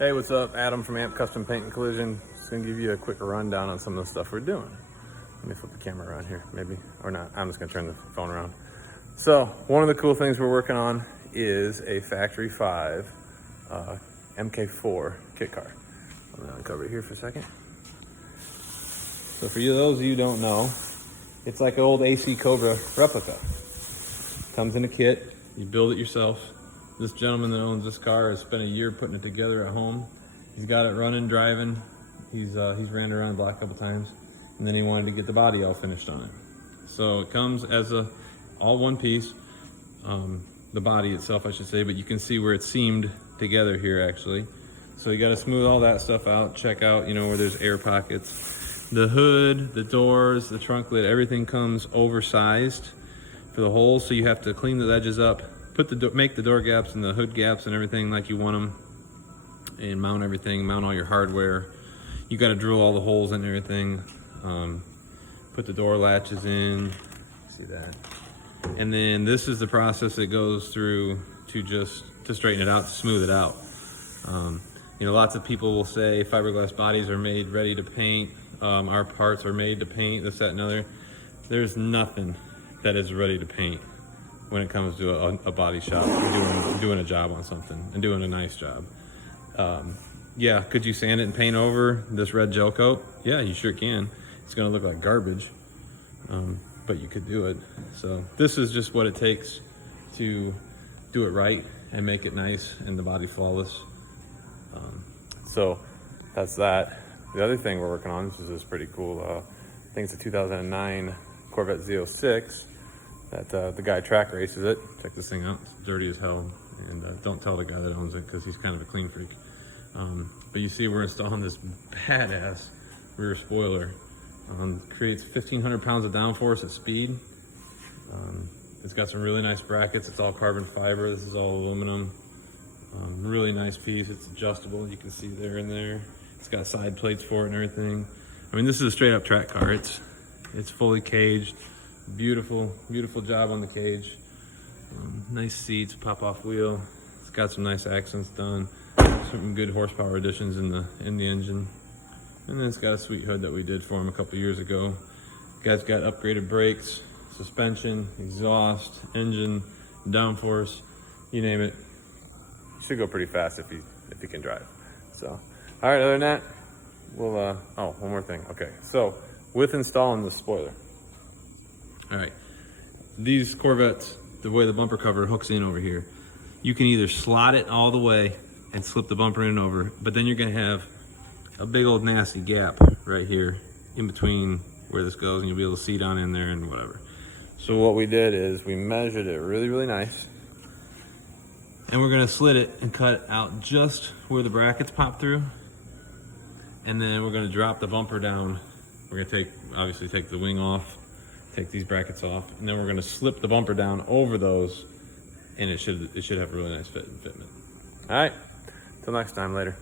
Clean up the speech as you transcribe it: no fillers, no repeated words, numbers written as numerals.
Hey, what's up? Adam from Amp Custom Paint and Collision. Just gonna give you a quick rundown on some of the stuff we're doing. Let me flip the camera around here, maybe, or not. I'm just gonna turn the phone around. So, one of the cool things we're working on is a Factory 5 MK4 kit car. I'm gonna uncover it here for a second. So for you, those of you who don't know, it's like an old AC Cobra replica. Comes in a kit, you build it yourself. This gentleman that owns this car has spent a year putting it together at home. He's got it running, driving. He's ran around the block a couple times, and then he wanted to get the body all finished on it. So it comes as a all one piece, the body itself, I should say, but you can see where it's seamed together here actually. So you got to smooth all that stuff out. Check out, you know, where there's air pockets. The hood, the doors, the trunk lid, everything comes oversized for the holes, so you have to clean the edges up. Make the door gaps and the hood gaps and everything like you want them, and mount everything, mount all your hardware. You got to drill all the holes and everything. Put the door latches in, see that. And then this is the process that goes through to straighten it out, to smooth it out. You know, lots of people will say fiberglass bodies are made ready to paint. Our parts are made to paint, this, that, and other. There's nothing that is ready to paint when it comes to a body shop, doing a job on something and doing a nice job. Yeah, could you sand it and paint over this red gel coat? Yeah, you sure can. It's gonna look like garbage, but you could do it. So this is just what it takes to do it right and make it nice and the body flawless. So that's that. The other thing we're working on, this is pretty cool. I think it's a 2009 Corvette Z06. That the guy track races it. Check this thing out, it's dirty as hell. And don't tell the guy that owns it because he's kind of a clean freak. But you see we're installing this badass rear spoiler. Creates 1,500 pounds of downforce at speed. It's got some really nice brackets. It's all carbon fiber. This is all aluminum. Really nice piece. It's adjustable. You can see there and there. It's got side plates for it and everything. I mean, this is a straight up track car. It's fully caged. Beautiful job on the cage. Nice seats, pop off wheel. It's got some nice accents done. Some good horsepower additions in the engine. And then it's got a sweet hood that we did for him a couple years ago. Guy's got upgraded brakes, suspension, exhaust, engine, downforce, you name it. Should go pretty fast if he can drive. So, all right. Other than that, we'll oh, one more thing. Okay, so with installing the spoiler. All right, these Corvettes, the way the bumper cover hooks in over here, you can either slot it all the way and slip the bumper in and over, but then you're gonna have a big old nasty gap right here in between where this goes, and you'll be able to see down in there and whatever. So what we did is we measured it really nice, and we're gonna slit it and cut out just where the brackets pop through, and then we're gonna drop the bumper down. We're gonna obviously take the wing off, take these brackets off, and then we're gonna slip the bumper down over those, and it should have a really nice fitment. All right, till next time, later.